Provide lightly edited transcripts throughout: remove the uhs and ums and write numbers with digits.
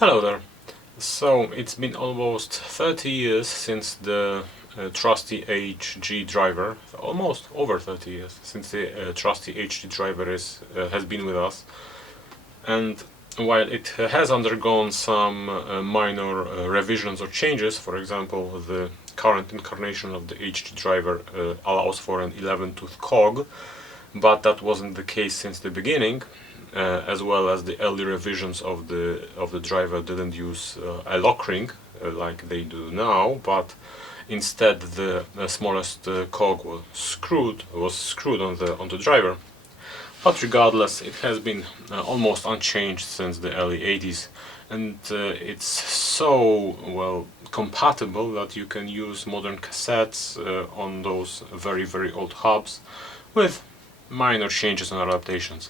Hello there. So it's been almost 30 years since the trusty HG driver, almost over 30 years since the trusty HG driver has been with us, and while it has undergone some minor revisions or changes, for example the current incarnation of the HG driver allows for an 11-tooth cog, but that wasn't the case since the beginning. As well as the early revisions of the driver didn't use a lock ring like they do now, but instead the smallest cog was screwed on the driver. But regardless, it has been almost unchanged since the early 80s, and it's so well compatible that you can use modern cassettes on those very old hubs with minor changes and adaptations.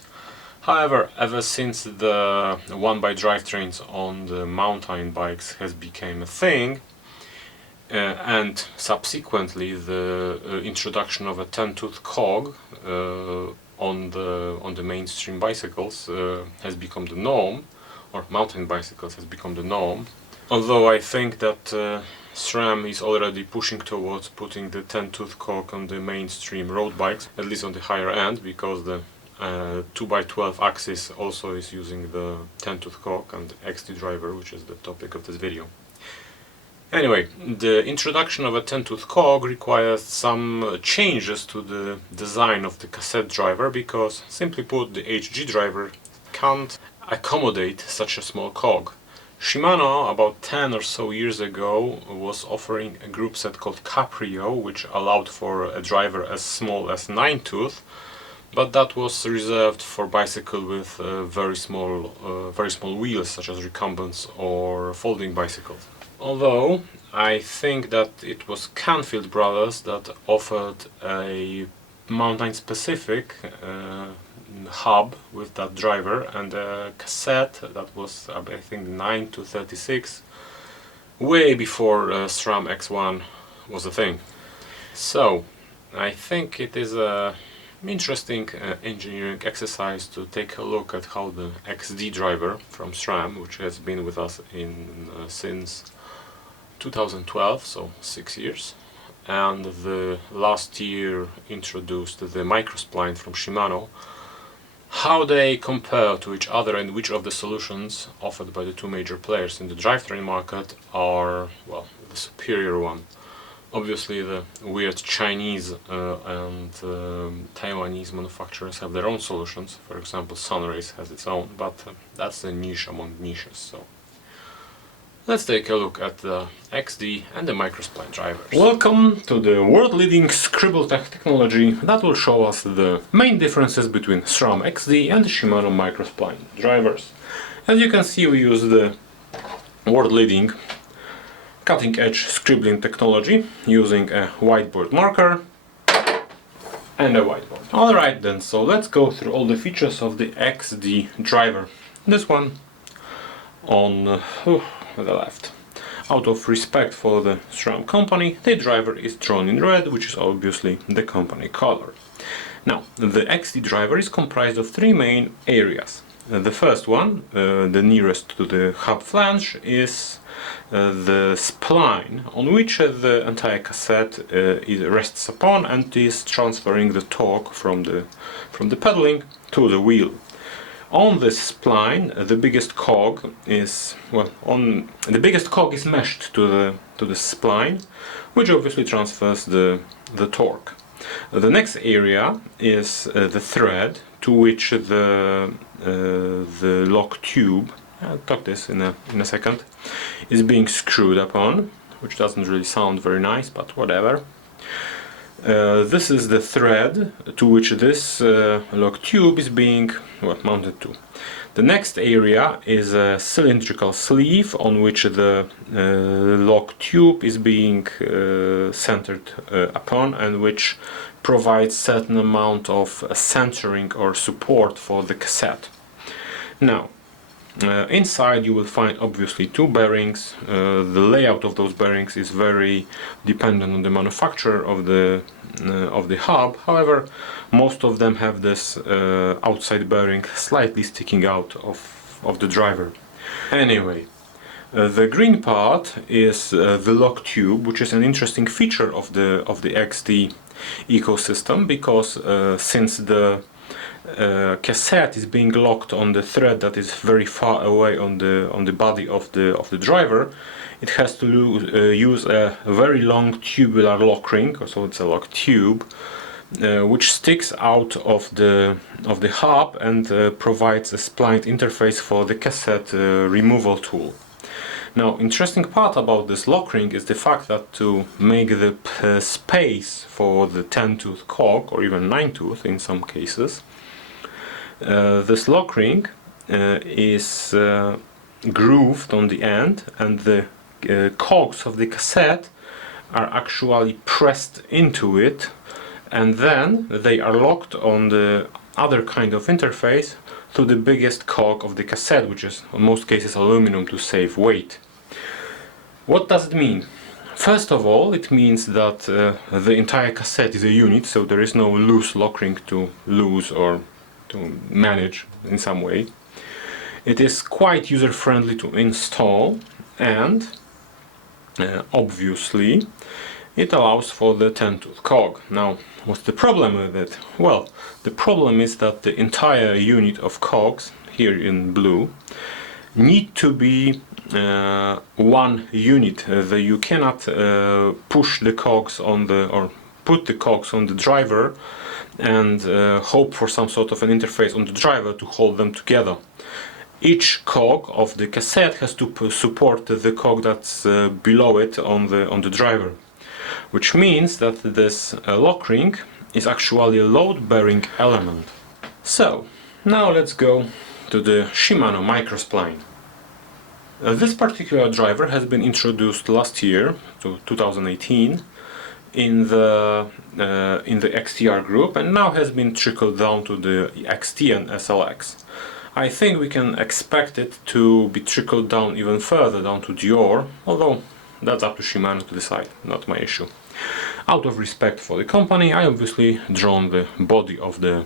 However, ever since the 1x drivetrains on the mountain bikes has become a thing, and subsequently the introduction of a 10-tooth cog on the mainstream bicycles has become the norm, or mountain bicycles has become the norm. Although I think that SRAM is already pushing towards putting the 10-tooth cog on the mainstream road bikes, at least on the higher end, because the 2x12 axis also is using the 10-tooth cog and XD driver, which is the topic of this video. Anyway, the introduction of a 10-tooth cog requires some changes to the design of the cassette driver, because simply put the HG driver can't accommodate such a small cog. Shimano about 10 or so years ago was offering a group set called Caprio, which allowed for a driver as small as 9-tooth, but that was reserved for bicycle with very small wheels, such as recumbents or folding bicycles. Although I think that it was Canfield Brothers that offered a mountain-specific hub with that driver and a cassette that was, I think, 9-36, way before SRAM X1 was a thing. So I think it is a interesting engineering exercise to take a look at how the XD driver from SRAM, which has been with us since 2012, so 6 years, and the last year introduced the MicroSpline from Shimano, how they compare to each other and which of the solutions offered by the two major players in the drivetrain market are, well, the superior one. Obviously the weird Chinese and Taiwanese manufacturers have their own solutions. For example, Sunrace has its own, but that's a niche among niches. So let's take a look at the XD and the MicroSpline drivers. Welcome to the world-leading scribble technology that will show us the main differences between SRAM XD and the Shimano MicroSpline drivers. As you can see, we use the world-leading cutting-edge scribbling technology using a whiteboard marker and a whiteboard. Alright then, so let's go through all the features of the XD driver. This one on the left. Out of respect for the SRAM company, the driver is drawn in red, which is obviously the company color. Now, the XD driver is comprised of three main areas. The first one, the nearest to the hub flange, is the spline, on which the entire cassette rests upon and is transferring the torque from the pedaling to the wheel. On this spline, the biggest cog is meshed to the spline, which obviously transfers the torque. The next area is the thread to which the lock tube, I'll talk this in a second, is being screwed upon, which doesn't really sound very nice, but whatever. This is the thread to which this lock tube is being mounted to. The next area is a cylindrical sleeve on which the lock tube is being centered upon, and which provides certain amount of centering or support for the cassette. Now, inside you will find obviously two bearings. The layout of those bearings is very dependent on the manufacturer of the hub. However, most of them have this outside bearing slightly sticking out of the driver. Anyway, The green part is the lock tube, which is an interesting feature of the XT ecosystem, because since the cassette is being locked on the thread that is very far away on the body of the driver, it has to use a very long tubular lock ring, so it's a lock tube, which sticks out of the hub and provides a splined interface for the cassette removal tool. Now, interesting part about this lock ring is the fact that to make the space for the 10-tooth cog, or even 9-tooth in some cases, this lock ring is grooved on the end, and the cogs of the cassette are actually pressed into it, and then they are locked on the other kind of interface to the biggest cog of the cassette, which is in most cases aluminum, to save weight. What does it mean? First of all, it means that the entire cassette is a unit, so there is no loose lock ring to lose or to manage in some way. It is quite user-friendly to install, and obviously it allows for the 10-tooth cog. Now, what's the problem with it? Well, the problem is that the entire unit of cogs, here in blue, need to be one unit. You cannot push the cogs on or put the cogs on the driver and hope for some sort of an interface on the driver to hold them together. Each cog of the cassette has to support the cog that's below it on the driver, which means that this lock ring is actually a load-bearing element. So, now let's go to the Shimano Microspline. This particular driver has been introduced last year, to 2018, in the XTR group, and now has been trickled down to the XT and SLX. I think we can expect it to be trickled down even further down to Dior, although that's up to Shimano to decide, not my issue. Out of respect for the company, I obviously drawn the body of the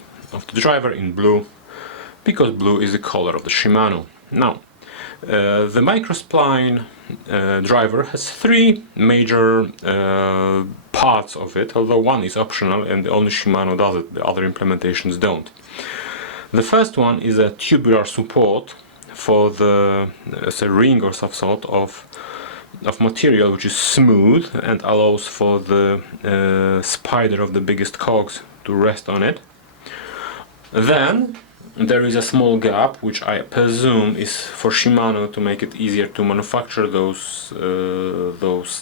driver in blue, because blue is the color of the Shimano. Now, the MicroSpline driver has three major parts of it, although one is optional and only Shimano does it, the other implementations don't. The first one is a tubular support for it's a ring or some sort of material which is smooth and allows for the spider of the biggest cogs to rest on it. Then there is a small gap, which I presume is for Shimano to make it easier to manufacture those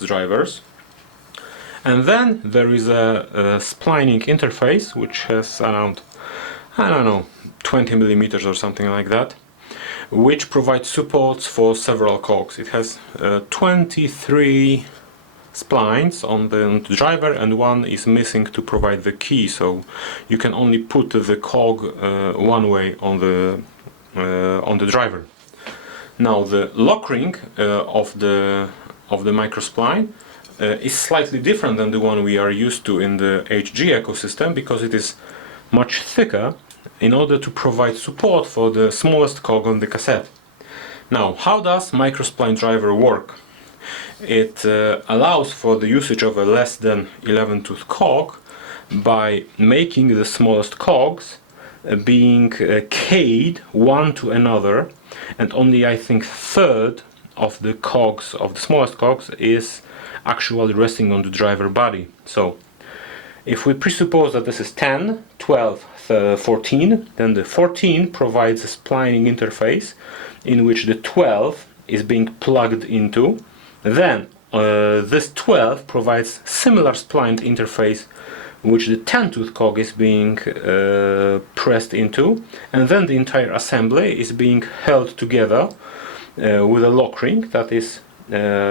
drivers. And then there is a splining interface, which has around, I don't know, 20 millimeters or something like that, which provides supports for several cogs. It has 23 splines on the driver, and one is missing to provide the key, so you can only put the cog one way on the driver. Now, the lock ring of the MicroSpline is slightly different than the one we are used to in the HG ecosystem, because it is much thicker in order to provide support for the smallest cog on the cassette. Now, how does MicroSpline driver work? It allows for the usage of a less than 11-tooth cog by making the smallest cogs being keyed one to another, and only, I think, third of the cogs, of the smallest cogs, is actually resting on the driver body. So if we presuppose that this is 10, 12, 14, then the 14 provides a splining interface in which the 12 is being plugged into. Then this 12 provides similar splined interface which the 10-tooth cog is being pressed into, and then the entire assembly is being held together with a lock ring that is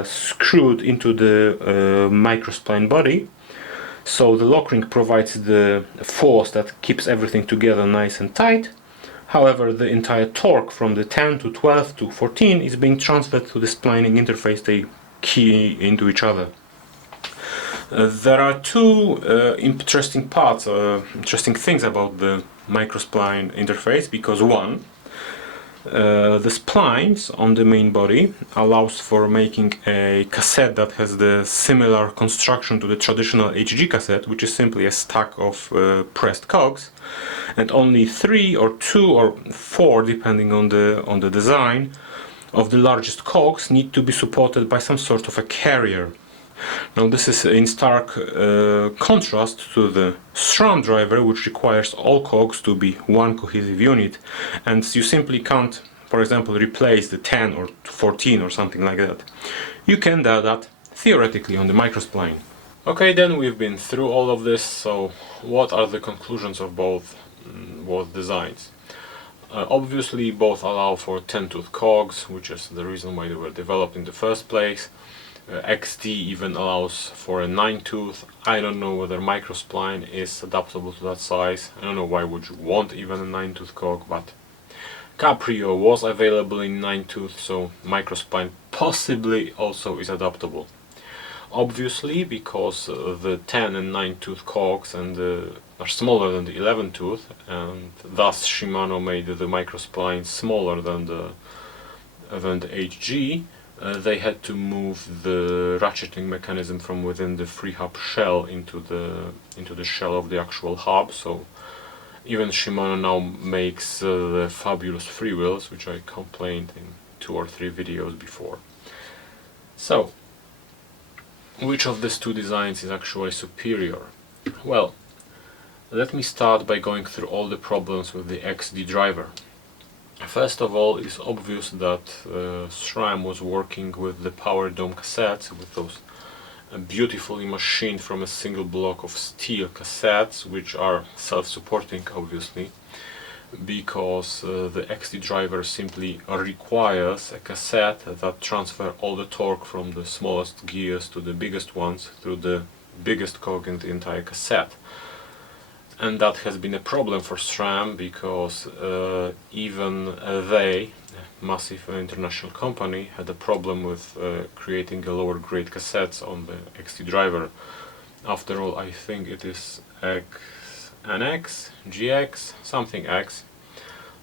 screwed into the MicroSpline body. So the lock ring provides the force that keeps everything together nice and tight. However, the entire torque from the 10 to 12 to 14 is being transferred to the splining interface. They key into each other. There are two interesting things about the MicroSpline interface, because one, The splines on the main body allows for making a cassette that has the similar construction to the traditional HG cassette, which is simply a stack of pressed cogs, and only 3 or 2 or 4, depending on the design, of the largest cogs need to be supported by some sort of a carrier. Now this is in stark contrast to the SRAM driver, which requires all cogs to be one cohesive unit, and you simply can't, for example, replace the 10 or 14 or something like that. You can do that theoretically on the MicroSpline. Okay, then we've been through all of this, so what are the conclusions of both designs? Obviously both allow for 10-tooth cogs, which is the reason why they were developed in the first place. XD even allows for a 9-tooth. I don't know whether MicroSpline is adaptable to that size. I don't know why would you want even a 9-tooth cog, but Caprio was available in 9-tooth, so MicroSpline possibly also is adaptable. Obviously, because the 10 and 9-tooth cogs are smaller than the 11-tooth, and thus Shimano made the MicroSpline smaller than the HG. They had to move the ratcheting mechanism from within the free-hub shell into the shell of the actual hub. So even Shimano now makes the fabulous freewheels, which I complained in 2 or 3 videos before. So, which of these two designs is actually superior? Well, let me start by going through all the problems with the XD driver. First of all, it's obvious that SRAM was working with the power dome cassettes, with those beautifully machined from a single block of steel cassettes, which are self-supporting obviously, because the XD driver simply requires a cassette that transfers all the torque from the smallest gears to the biggest ones through the biggest cog in the entire cassette. And that has been a problem for SRAM, because even they, a massive international company, had a problem with creating a lower grade cassettes on the XT driver. After all, I think it is NX, GX, something X,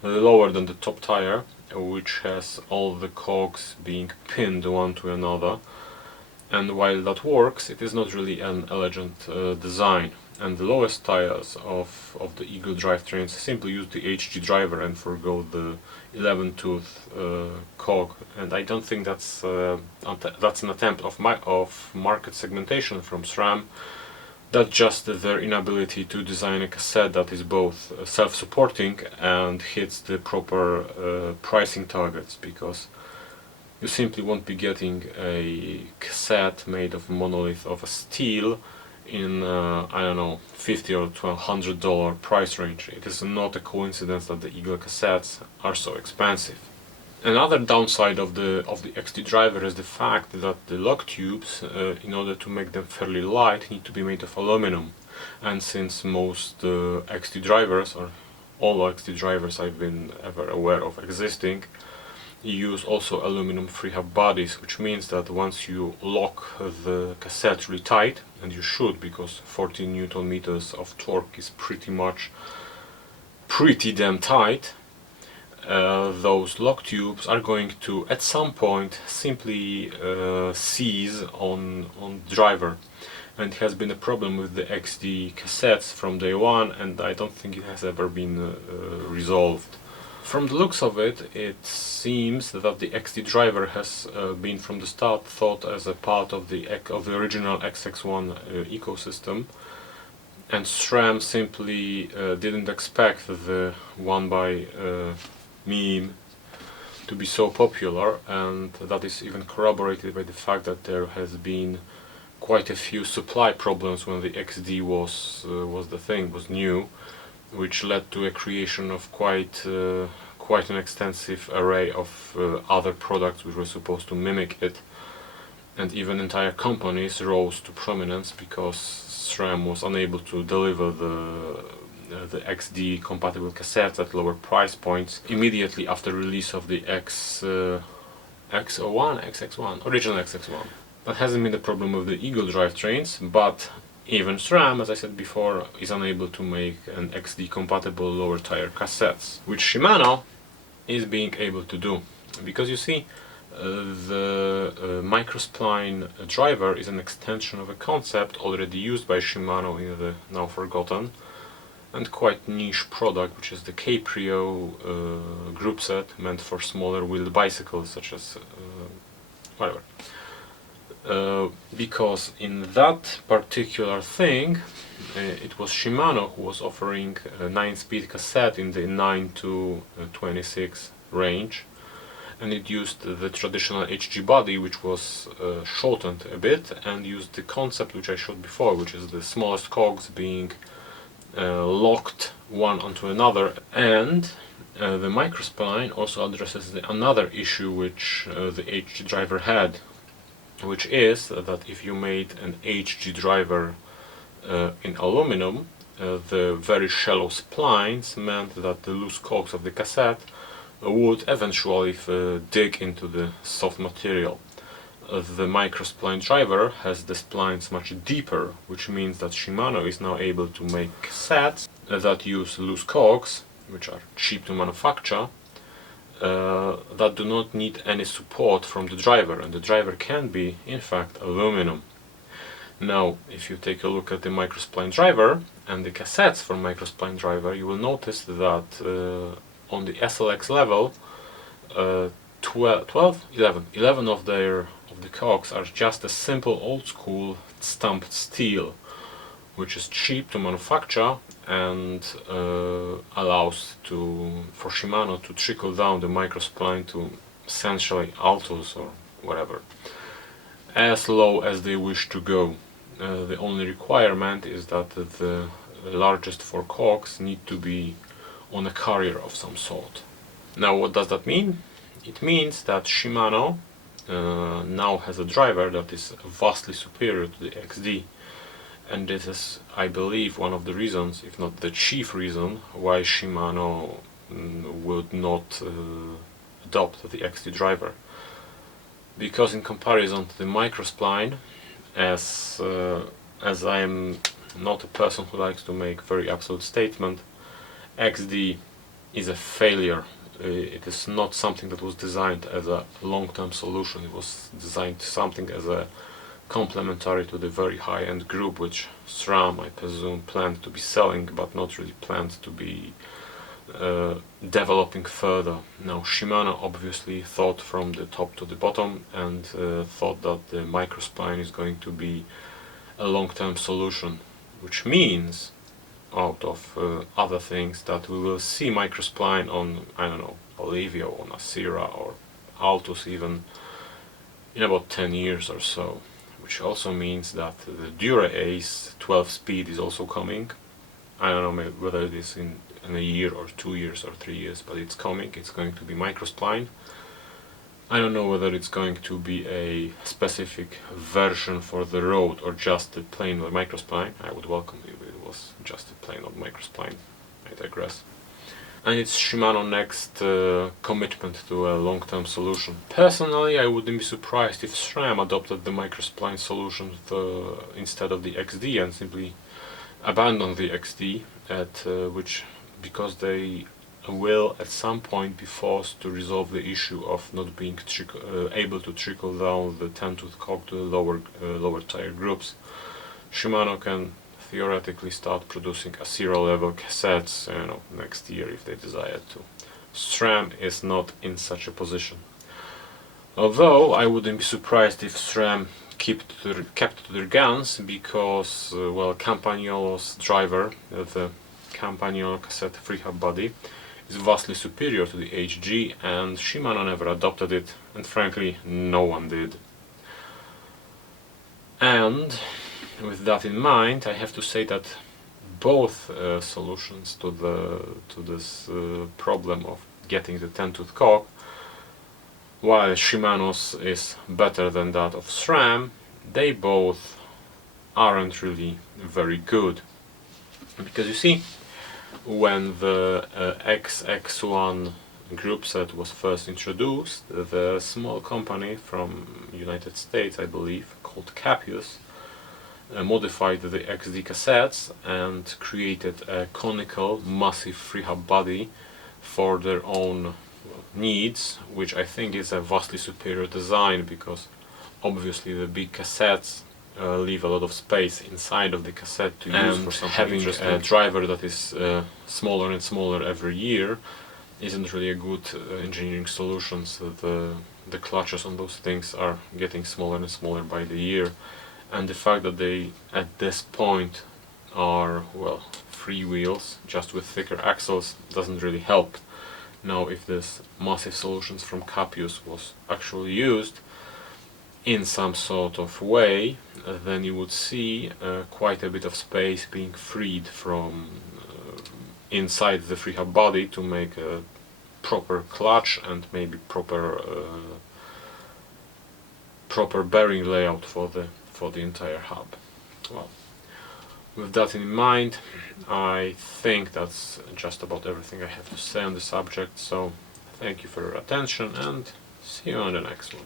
lower than the top tire, which has all the cogs being pinned one to another. And while that works, it is not really an elegant design. And the lowest tires of the Eagle drivetrains simply use the HG driver and forgo the 11-tooth cog. And I don't think that's an attempt of market segmentation from SRAM. That's just their inability to design a cassette that is both self-supporting and hits the proper pricing targets, because you simply won't be getting a cassette made of monolith of a steel in I don't know, $50 or $100 price range. It is not a coincidence that the Eagle cassettes are so expensive. Another downside of the XT driver is the fact that the lock tubes, in order to make them fairly light, need to be made of aluminum. And since most XT drivers, or all XT drivers I've been ever aware of existing, use also aluminum free-hub bodies, which means that once you lock the cassette really tight, and you should, because 14 Newton meters of torque is pretty damn tight, those lock tubes are going to at some point simply seize on the driver. And it has been a problem with the XD cassettes from day one, and I don't think it has ever been resolved. From the looks of it, it seems that the XD driver has been from the start thought as a part of the original XX1 ecosystem, and SRAM simply didn't expect the 1x meme to be so popular, and that is even corroborated by the fact that there has been quite a few supply problems when the XD was new, which led to a creation of quite an extensive array of other products which were supposed to mimic it, and even entire companies rose to prominence because SRAM was unable to deliver the XD compatible cassettes at lower price points immediately after release of the XX1, original XX1. That hasn't been the problem with the Eagle drivetrains, but even SRAM, as I said before, is unable to make an XD compatible lower tire cassettes, which Shimano is being able to do. Because you see, the MicroSpline driver is an extension of a concept already used by Shimano in the now forgotten and quite niche product, which is the Caprio group set, meant for smaller wheeled bicycles such as whatever. Because in that particular thing, it was Shimano who was offering a 9-speed cassette in the 9 to 26 range, and it used the traditional HG body, which was shortened a bit, and used the concept which I showed before, which is the smallest cogs being locked one onto another. And the MicroSpline also addresses another issue which the HG driver had, which is that if you made an HG driver in aluminum, the very shallow splines meant that the loose cogs of the cassette would eventually dig into the soft material. The MicroSpline driver has the splines much deeper, which means that Shimano is now able to make cassettes that use loose cogs, which are cheap to manufacture, that do not need any support from the driver, and the driver can be in fact aluminum. Now, if you take a look at the MicroSpline driver and the cassettes for MicroSpline driver, you will notice that on the SLX level, 11 of the cogs are just a simple old school stamped steel, which is cheap to manufacture and allows for Shimano to trickle down the MicroSpline to essentially altos or whatever, as low as they wish to go. The only requirement is that the largest 4 cogs need to be on a carrier of some sort. Now, what does that mean? It means that Shimano now has a driver that is vastly superior to the XD, and this is, I believe, one of the reasons, if not the chief reason, why Shimano would not adopt the XD driver. Because in comparison to the MicroSpline, as I am not a person who likes to make very absolute statement, XD is a failure. It is not something that was designed as a long-term solution. It was designed something as a complementary to the very high-end group which SRAM, I presume, planned to be selling, but not really planned to be developing further. Now, Shimano obviously thought from the top to the bottom and thought that the MicroSpline is going to be a long-term solution, which means, out of other things, that we will see MicroSpline on, I don't know, Olivia, on Asira or Altus even in about 10 years or so, which also means that the Dura Ace 12 speed is also coming. I don't know maybe whether it is in a year or 2 years or 3 years, but it's coming. It's going to be MicroSpline. I don't know whether it's going to be a specific version for the road or just a plain MicroSpline. I would welcome it if it was just a plain old MicroSpline. I digress. And it's Shimano's next commitment to a long-term solution. Personally, I wouldn't be surprised if SRAM adopted the MicroSpline solution instead of the XD and simply abandoned the XD, because they will at some point be forced to resolve the issue of not being able to trickle down the 10-tooth cog to the lower tire groups. Shimano can theoretically start producing Asira level cassettes, next year if they desire to. SRAM is not in such a position. Although I wouldn't be surprised if SRAM kept to their guns, because well, Campagnolo's driver, the Campagnolo cassette freehub body, is vastly superior to the HG, and Shimano never adopted it, and frankly no one did. And with that in mind, I have to say that both solutions to this problem of getting the 10-tooth cog, while Shimano's is better than that of SRAM, they both aren't really very good. Because you see, when the XX1 group set was first introduced, the small company from United States, I believe, called Capius, modified the XD cassettes and created a conical, massive freehub body for their own needs, which I think is a vastly superior design, because obviously the big cassettes leave a lot of space inside of the cassette to use for something having interesting. A driver that is smaller and smaller every year isn't really a good engineering solution. So the clutches on those things are getting smaller and smaller by the year, and the fact that they at this point are, well, free wheels just with thicker axles doesn't really help. Now if this massive solutions from Capius was actually used in some sort of way, then you would see quite a bit of space being freed from inside the freehub body to make a proper clutch and maybe proper bearing layout for the entire hub. Well, with that in mind, I think that's just about everything I have to say on the subject, so thank you for your attention and see you on the next one.